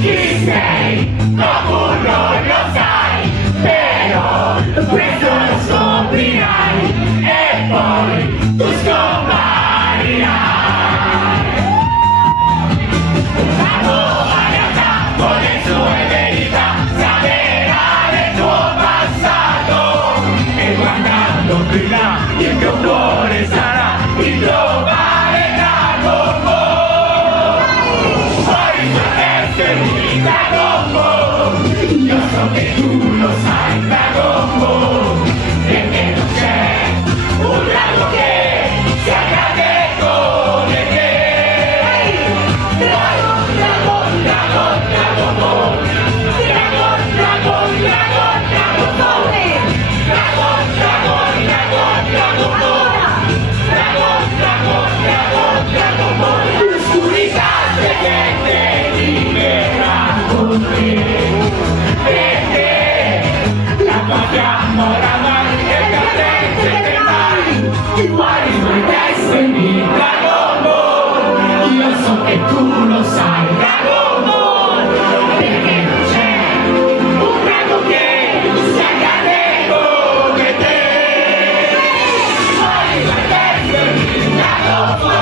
Chi sei? Dopo non lo sai, però presto lo scoprirai e poi tu scomparirai. La nuova realtà con le sue verità scaverà nel tuo passato e guardando più in là il tuo cuore sarà il trovare Dragon Ball. Poi tu essere di Dragon Ball. Io so che tu lo